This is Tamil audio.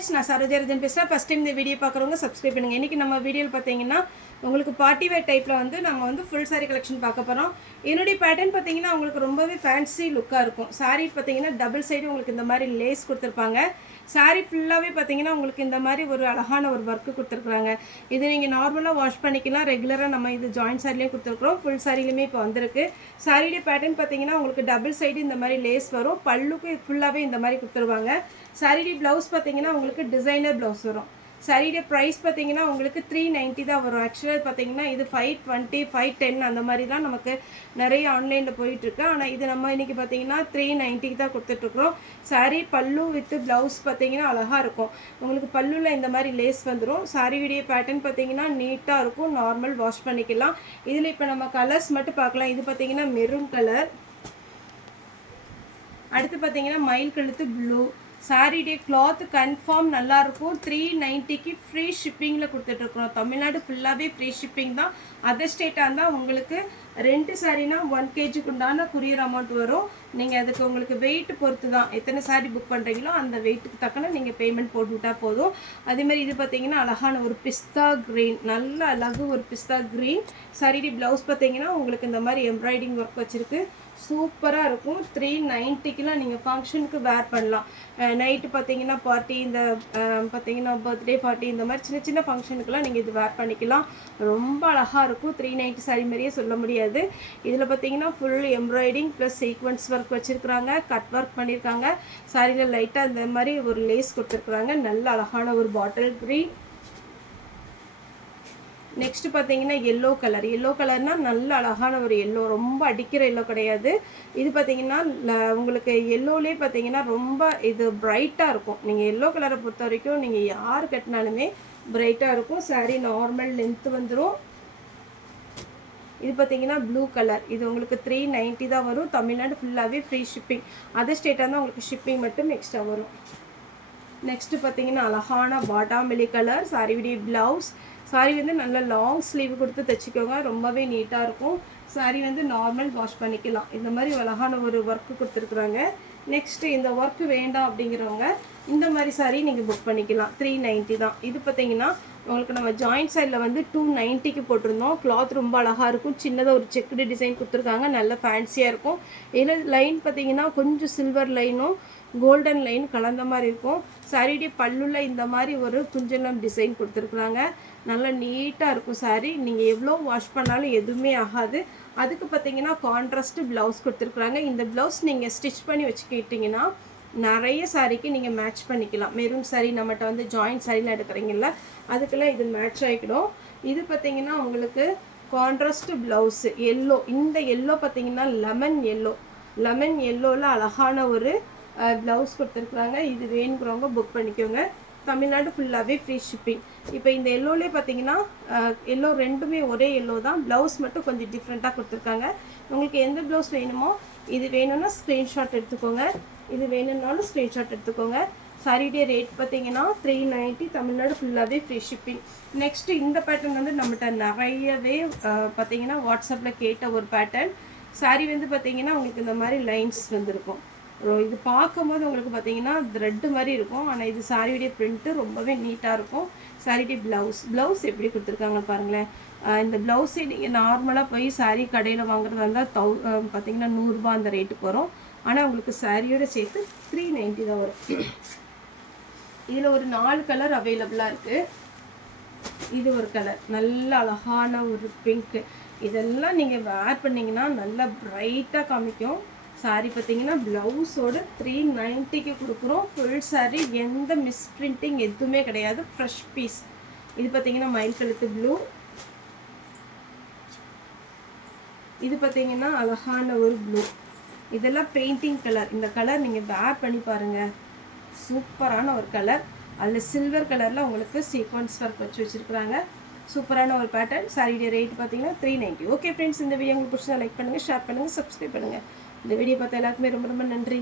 ஃப்ரெண்ட்ஸ், நான் சரோஜரஜன் பேசுகிறேன். ஃபஸ்ட் டைம் இந்த வீடியோ பார்க்குறவங்க சப்ஸ்கிரைப் பண்ணுங்கள். இன்றைக்கி நம்ம வீடியோவில் பார்த்தீங்கன்னா உங்களுக்கு பார்ட்டி வேர் டைப்பில் வந்து நம்ம வந்து ஃபுல் சாரீ கலெக்ஷன் பார்க்க போகிறோம். என்னுடைய பேட்டர்ன் பார்த்தீங்கன்னா உங்களுக்கு ரொம்பவே ஃபேன்சி லுக்காக இருக்கும். சாரீ பார்த்தீங்கன்னா டபுள் சைடு உங்களுக்கு இந்த மாதிரி லேஸ் கொடுத்துருப்பாங்க. சாரீ ஃபுல்லாகவே பார்த்தீங்கன்னா உங்களுக்கு இந்த மாதிரி ஒரு அழகான ஒரு ஒர்க்கு கொடுத்துருக்குறாங்க. இது நீங்கள் நார்மலாக வாஷ் பண்ணிக்கலாம். ரெகுலராக நம்ம இது ஜாயின்ட் சாரிலேயே கொடுத்துருக்குறோம். ஃபுல் சாரிலையுமே இப்போ வந்திருக்கு. சாரியுடைய பேட்டர்ன் பார்த்தீங்கன்னா உங்களுக்கு டபுள் சைடு இந்த மாதிரி லேஸ் வரும். பல்லுக்கு ஃபுல்லாகவே இந்த மாதிரி கொடுத்துருவாங்க. சாரியுடைய ப்ளவுஸ் பார்த்தீங்கன்னா உங்களுக்கு டிசைனர் ப்ளவுஸ் வரும். சாரியுடைய ப்ரைஸ் பார்த்தீங்கன்னா உங்களுக்கு 390 தான் வரும். ஆக்சுவலாக பார்த்தீங்கன்னா இது 520 510 அந்த மாதிரி தான் நமக்கு நிறைய ஆன்லைனில் போயிட்டுருக்கு. ஆனால் இது நம்ம இன்றைக்கி பார்த்தீங்கன்னா 390 தான் கொடுத்துட்ருக்குறோம். சாரீ பல்லு வித்து ப்ளவுஸ் பார்த்தீங்கன்னா அழகாக இருக்கும். உங்களுக்கு பல்லுவில் இந்த மாதிரி லேஸ் வந்துடும். சாரியுடைய பேட்டர்ன் பார்த்தீங்கன்னா நீட்டாக இருக்கும். நார்மல் வாஷ் பண்ணிக்கலாம். இதில் இப்போ நம்ம கலர்ஸ் மட்டும் பார்க்கலாம். இது பார்த்தீங்கன்னா மெரூன் கலர், அடுத்து பார்த்தீங்கன்னா மயில் கழுத்து ப்ளூ. சாரியுடைய கிளாத் கன்ஃபார்ம் நல்லாயிருக்கும். 390க்கு ஃப்ரீ ஷிப்பிங்கில் கொடுத்துட்ருக்குறோம். தமிழ்நாடு ஃபுல்லாகவே ஃப்ரீ ஷிப்பிங் தான். அதர் ஸ்டேட்டாக இருந்தால் உங்களுக்கு 2 சாரீனா 1 kgக்கு உண்டான குரியர் அமௌண்ட் வரும். நீங்கள் அதுக்கு உங்களுக்கு வெயிட் பொறுத்து தான், எத்தனை சாரீ புக் பண்ணுறீங்களோ அந்த வெயிட்டுக்கு தக்கன நீங்கள் பேமெண்ட் போட்டுவிட்டால் போதும். அதேமாதிரி இது பார்த்திங்கன்னா அழகான ஒரு பிஸ்தா க்ரீன், நல்ல அழகு ஒரு பிஸ்தா க்ரீன். சாரியுடைய ப்ளவுஸ் பார்த்திங்கன்னா உங்களுக்கு இந்த மாதிரி எம்ப்ராய்டிங் ஒர்க் வச்சுருக்கு. சூப்பராக இருக்கும். 390க்குலாம் நீங்கள் ஃபங்க்ஷனுக்கு வேர் பண்ணலாம். நைட்டு பார்த்தீங்கன்னா பார்ட்டி, இந்த பார்த்தீங்கன்னா பர்த்டே பார்ட்டி, இந்த மாதிரி சின்ன சின்ன ஃபங்க்ஷனுக்குலாம் நீங்கள் இது வேர் பண்ணிக்கலாம். ரொம்ப அழகாக இருக்கும். 390 சாரி மாதிரியே சொல்ல முடியாது. இதில் பார்த்தீங்கன்னா full embroidering plus sequence work வச்சுருக்குறாங்க. கட் ஒர்க் பண்ணியிருக்காங்க. சாரியில் லைட்டாக இந்த மாதிரி ஒரு லேஸ் கொடுத்துருக்குறாங்க. நல்ல அழகான ஒரு பாட்டில் க்ரீன். நெக்ஸ்ட்டு பார்த்தீங்கன்னா எல்லோ கலர். எல்லோ கலர்னால் நல்ல அழகான ஒரு எல்லோ, ரொம்ப அடிக்கிற எல்லோ கிடையாது. இது பார்த்தீங்கன்னா உங்களுக்கு எல்லோலே பார்த்தீங்கன்னா ரொம்ப இது பிரைட்டாக இருக்கும். நீங்கள் எல்லோ கலரை பொறுத்த வரைக்கும் நீங்கள் யார் கட்டினாலுமே பிரைட்டாக இருக்கும். சாரீ நார்மல் லென்த்து வந்துடும். இது பார்த்தீங்கன்னா ப்ளூ கலர். இது உங்களுக்கு 390 தான் வரும். தமிழ்நாடு ஃபுல்லாகவே ஃப்ரீ ஷிப்பிங். அதர் ஸ்டேட்டாக இருந்தால் உங்களுக்கு ஷிப்பிங் மட்டும் எக்ஸ்ட்ரா வரும். நெக்ஸ்ட்டு பார்த்தீங்கன்னா அழகான பாட்டாமிலி கலர். சாரியுடைய ப்ளவுஸ். சாரீ வந்து நல்ல லாங் ஸ்லீவ் கொடுத்து தைச்சிக்கோங்க. ரொம்பவே நீட்டாக இருக்கும். சாரீ வந்து நார்மல் வாஷ் பண்ணிக்கலாம். இந்த மாதிரி அழகான ஒரு ஒர்க்கு கொடுத்துருக்குறாங்க. நெக்ஸ்ட்டு இந்த ஒர்க்கு வேண்டாம் அப்படிங்கிறவங்க இந்த மாதிரி சாரீ நீங்கள் புக் பண்ணிக்கலாம். 390 தான். இது பார்த்தீங்கன்னா உங்களுக்கு நம்ம ஜாயிண்ட் சைடில் வந்து 290க்கு போட்டிருந்தோம். கிளாத் ரொம்ப அழகாக இருக்கும். சின்னதாக ஒரு செக்குடு டிசைன் கொடுத்துருக்காங்க. நல்ல ஃபேன்சியாக இருக்கும். இதில் லைன் பார்த்தீங்கன்னா கொஞ்சம் சில்வர் லைனும் கோல்டன் லைன் கலந்த மாதிரி இருக்கும். சாரியுடைய பல்லுள்ள இந்த மாதிரி ஒரு குஞ்சலம் டிசைன் கொடுத்துருக்குறாங்க. நல்லா நீட்டாக இருக்கும் சாரீ. நீங்கள் எவ்வளோ வாஷ் பண்ணாலும் எதுவுமே ஆகாது. அதுக்கு பார்த்தீங்கன்னா கான்ட்ராஸ்ட்டு ப்ளவுஸ் கொடுத்துருக்குறாங்க. இந்த ப்ளவுஸ் நீங்கள் ஸ்டிச் பண்ணி வச்சுக்கிட்டிங்கன்னா நிறைய சாரீக்கு நீங்கள் மேட்ச் பண்ணிக்கலாம். மெரூன் சாரீ நம்மகிட்ட வந்து ஜாயிண்ட் சாரீலாம் எடுக்கிறீங்கள, அதுக்கெல்லாம் இது மேட்ச் ஆகிக்கிடும். இது பார்த்தீங்கன்னா உங்களுக்கு கான்ட்ராஸ்ட்டு ப்ளவுஸு எல்லோ. இந்த எல்லோ பார்த்தீங்கன்னா லெமன் எல்லோவில் அழகான ஒரு ப்ளவுஸ் கொடுத்துருக்குறாங்க. இது வேணுங்கிறவங்க புக் பண்ணிக்கோங்க. தமிழ்நாடு ஃபுல்லாகவே ஃப்ரீ ஷிப்பிங். இப்போ இந்த எல்லோலே பார்த்தீங்கன்னா எல்லோ ரெண்டுமே ஒரே எல்லோ தான். ப்ளவுஸ் மட்டும் கொஞ்சம் டிஃப்ரெண்ட்டாக கொடுத்துருக்காங்க. உங்களுக்கு எந்த ப்ளவுஸ் வேணுமோ, இது வேணும்னா ஸ்க்ரீன்ஷாட் எடுத்துக்கோங்க, இது வேணும்னாலும் ஸ்க்ரீன்ஷாட் எடுத்துக்கோங்க. சாரியுடைய ரேட் பார்த்தீங்கன்னா 390. தமிழ்நாடு ஃபுல்லாகவே ஃப்ரீ ஷிப்பிங். நெக்ஸ்ட்டு இந்த பேட்டர்ன் வந்து நம்மகிட்ட நிறையவே பார்த்தீங்கன்னா வாட்ஸ்அப்பில் கேட்ட ஒரு பேட்டர்ன். சாரீ வந்து பார்த்தீங்கன்னா உங்களுக்கு இந்த மாதிரி லைன்ஸ் வந்துருக்கும். இது பார்க்கும்போது உங்களுக்கு பார்த்தீங்கன்னா த்ரெட்டு மாதிரி இருக்கும். ஆனால் இது சாரியுடைய பிரிண்ட்டு ரொம்பவே நீட்டாக இருக்கும். சாரியுடைய ப்ளவுஸ் எப்படி கொடுத்துருக்காங்க பாருங்களேன். இந்த ப்ளவுஸே நீங்கள் நார்மலாக போய் சாரீ கடையில் வாங்குறதா இருந்தால் பார்த்தீங்கன்னா 100 ரூபா அந்த ரேட்டுக்கு வரும். ஆனால் உங்களுக்கு சாரியோட சேர்த்து 390 தான் வரும். இதில் ஒரு 4 கலர் அவைலபிளாக இருக்குது. இது ஒரு கலர், நல்ல அழகான ஒரு பிங்க்கு. இதெல்லாம் நீங்கள் வேர் பண்ணிங்கன்னா நல்லா ப்ரைட்டாக காமிக்கும். சாரீ பார்த்தீங்கன்னா ப்ளவுஸோடு 390க்கு கொடுக்குறோம். ஃபுல் சாரீ எந்த மிஸ்பிரிண்டிங் எதுவுமே கிடையாது. Fresh piece. இது பார்த்தீங்கன்னா மயில் கழுத்து ப்ளூ. இது பார்த்தீங்கன்னா அழகான ஒரு ப்ளூ. இதெல்லாம் பெயிண்டிங் கலர். இந்த கலர் நீங்கள் வேர் பண்ணி பாருங்கள். சூப்பரான ஒரு கலர். அதில் சில்வர் கலரில் உங்களுக்கு சீக்வன்ஸ் ஒர்க் வச்சுருக்குறாங்க. சூப்பரான ஒரு பேட்டர்ன். சாரியுடைய ரேட் பார்த்தீங்கன்னா 390. ஓகே ஃப்ரெண்ட்ஸ், இந்த வீடியோ உங்களுக்கு பிடிச்சா லைக் பண்ணுங்கள், ஷேர் பண்ணுங்கள், சப்ஸ்கிரைப் பண்ணுங்கள். இந்த வீடியோ பார்த்த எல்லாருக்குமே ரொம்ப ரொம்ப நன்றி.